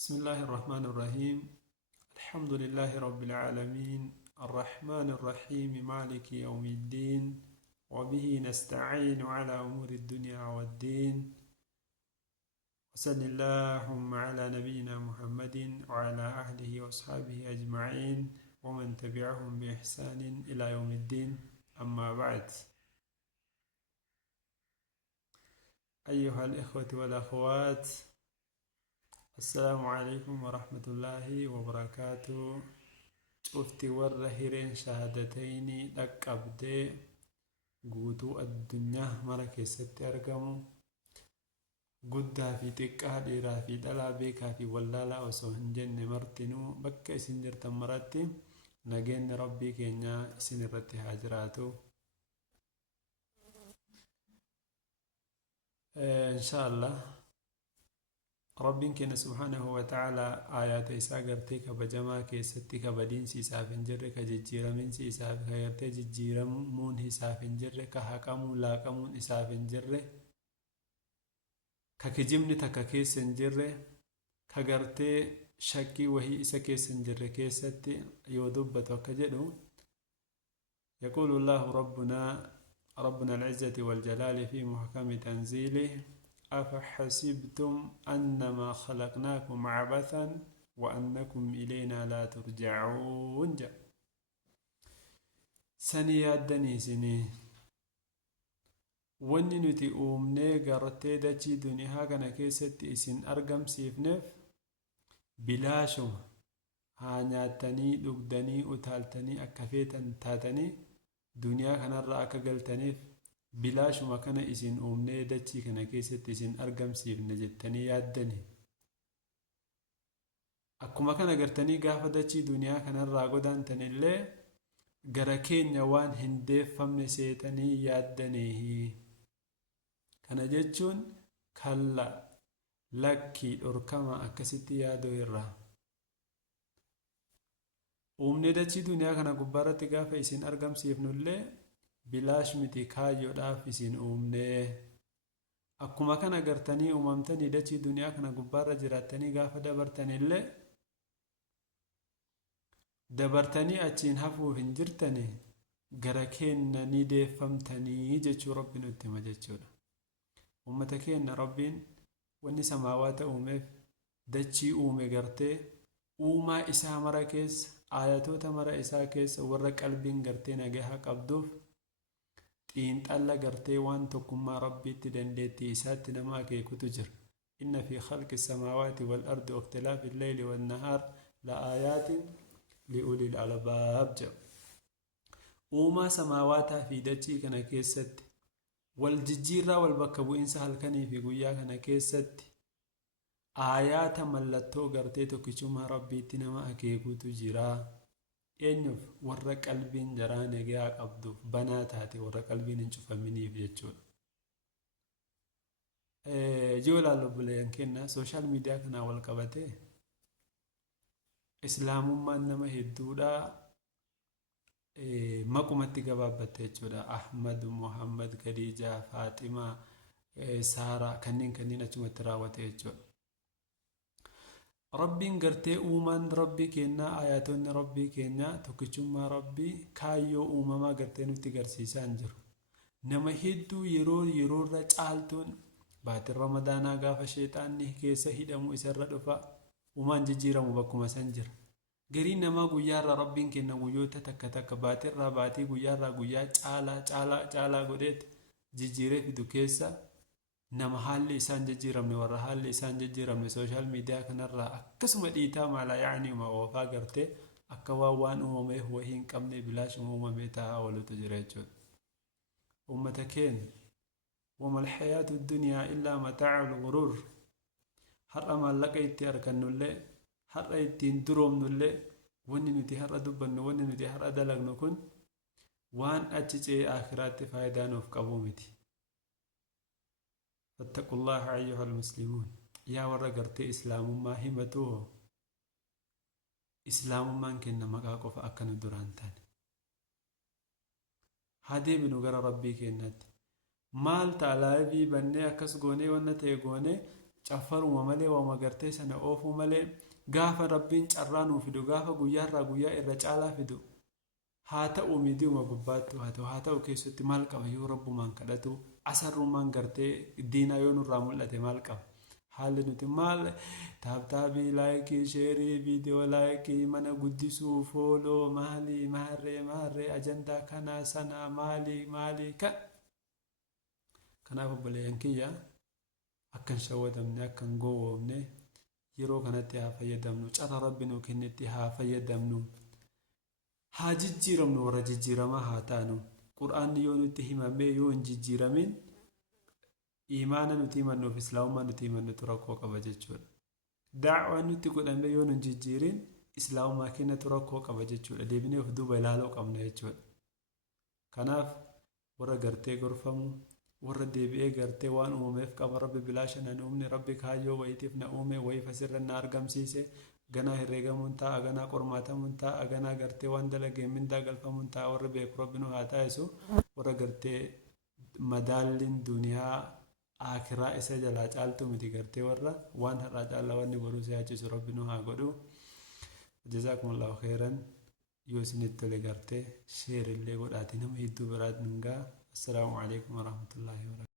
بسم الله الرحمن الرحيم. الحمد لله رب العالمين الرحمن الرحيم مالك يوم الدين، وبه نستعين على أمور الدنيا والدين. وصل اللهم على نبينا محمد وعلى أهله وأصحابه أجمعين ومن تبعهم بإحسان إلى يوم الدين. أما بعد، أيها الإخوة والأخوات، السلام عليكم ورحمة الله وبركاته. شفتي ورا هيرين شهادتين لك أبدي قوتو الدنيا مركز ستي أرقمو قدها في تقه ديرا في دلابيكا في ولالا وسوهن جن مرتنو بكا سنجر تمرتي نجن ربي كينيا سنرتي هاجراتو. إن شاء الله ربين كنا سبحانه وتعالى آيات إساء قرتي كبجما كيستي كبدين سيسا فنجر كججيرا من سيسا كيرتي ججيرا مون إساء فنجر كحكمون لاكمون إساء فنجر كجمني تككي سنجر كقرتي شكي وهي إساء كي سنجر كيستي يودبت وكجدو. يقول الله ربنا العزة والجلال في محكم تنزيله: أفحسبتم أنما خلقناكم عبثا وأنكم إلينا لا ترجعون. سني يادني سني وني نتي أمني قرتي دجي دنيا كان كيست إسن أرقم سيفنف بلاشم هانياتني لقدني أتالتني أكفيتا تاتني دنيا كان الرأك قلتنيف bilaashuma kana isin uumnee dachii kana keessatti isin argamsiifne jettanii yaaddani. Akkuma kana gartanii gaafa dachii duniyaa kanarraa godaantan illee gara keenya waan hin deeffamne seetanii yaaddanii. Kana jechuun kalla lakkii dhorkama akkasitti yaaduu irraa. Uumnee dachii duniyaa kana gubbaarratti gaafa isin argamsiifnullee bilaash miti kaayyoodhaaf isin uumnee. Akkuma kana gartanii uumamtanii dachii duniyaa kana gubbaarra jiraattanii gaafa dabartanillee dabartanii achiin hafuuf hin jirtani gara keenya ni deeffamtanii jechuu Rabbi nutti hima jechuudha. Ummata keenya Rabbiin wanni samaawaata uumeef dachii uume gartee uumaa isaa mara keessa ayatoota mara isaa keessa warra qalbiin gartee nagahaa qabduuf xiinxalla gartee waan tokkummaa rabbiitti dandeettii isaatti nama akeekutu jira. Inna fi khalqi samaawaati wal ardi waqtilaafi illeyli wan nahaar la aayaatin li ulil albaab jedhu. Uumaa samaawaataa fi dachii kana keessatti wal jijjiirraa wal bakka bu'insa halkanii fi guyyaa kana keessatti aayaata mallattoo gartee tokkichummaa rabbiitti nama akeekutu jira. Eenyuuf? warra qalbiin jaraa nagaa qabduuf banaa taate, warra qalbiin hin cufaminiif jechuudha. Yoo ilaallu buleen kenna sooshaal miidiyaa kanaa wal qabatee islaamummaan nama hedduudhaa maqumatti gabaabbatte jechuudha. Ahmad, Muhammad, Khadiijaa, Faaximaa, Saaraa kanneen achumatti raawwate jechuudha. Rabbiin gartee uumaan rabbii keenyaa ayatonni rabbii keenyaa tokkichummaa rabbii kaayyoo uumamaa gartee nutti garsiisaan jiru. Nama hedduu yeroorra caaltuun baatiin ramadaanaa gaafa sheexaanni keessa hidhamu isarra dhufa uumaan jijjiiramu bakkuma san jira. Garii namaa guyyaarraa rabbiin kenna guyyoota takka baatirraa baatii guyyaarraa guyyaa caalaa godheet jijjiiree fidu keessa nama haalli isaan jijjiiramne warra haalli isaan jijjiiramne sooshaal miidiyaa kanarraa akkasuma dhiitaa maalaa yaa'anii oofaa gartee akka waan uumameef wahii hin qabne bilaashuma uumamee taa'aa oolutu jira jechuudha. Ummata keenya wamal hayaatu duniyaa illaa mataacul guruur. Har'a maallaqa itti argannullee har'a ittiin duroomnullee wanni nuti har'a dubbannu wanni nuti har'a dalagnu kun waan achi ce'ee akhiraatti faayidaa nuuf qabu miti. فاتقوا الله أيها المسلمون. يا ورا قرتي إسلام ما همتوه إسلام ما كنا مقاقو فأكن الدرانتان هذه من قرى ربي كنت مال تعالى بي بني أكس قوني ونتي قوني caffaruma malee waama gartee sana oofuu malee gaafa rabbiin carraa nuu fidu gaafa guyyaarraa guyyaa irra caalaa fidu haa ta'u miidiyuma gubbaattu haa ta'u keessatti maal qaba yoo rabbumaan kadhatu asarrumaan gartee diinaa yoo nurraa mul'ate maal qaba haalli nuti maal taabtaabii laayikii sheerii viidiyoo laayikii mana guddisuu fooloo maarree ajandaa kanaa sanaa maalii kanaaf obboleeyyan kiyya akkan shawwadamne akkan gowwoomne yeroo kanatti haa fayyadamnu carra rabbi nuu kennetti haa fayyadamnu haa jijjiiramnu warra jijjiiramaa haa taanu qur'aanni yoo nutti himamee yoo hin jijjiiramin imaana nuti himannuuf islaamummaa nuti himannutu rakkoo qaba jechuudha daawwaan nutti godhamee yoo hin jijjiirin islaamummaa keenyatu rakkoo qaba jechuudha deebinee of duuba ilaaluu qabna jechuudha kanaaf warra gartee gorfamu warra deebi'ee gartee waan uumameef qaba rabbi bilaasha na uumne rabbi kaayyoo wayitiif na uume wayii fasirra na argamsiise ganaa herreegamuun ta'a ganaa qormaatamuun ta'a ganaa gartee waan dalagee mindaa galfamuun ta'a warra beeku rabbi nu haa taasisu warra gartee madaalliin duniyaa akiraa isa jalaa caaltu miti gartee warra waan har'aa caalaa wanni boruu si yaachisu rabbi nu haa godhu jazaakumullahu khairan yoo isinitti tole gartee sheerillee godhaati nama hedduu biraat nun ga'a. السلام عليكم ورحمة الله وبركاته.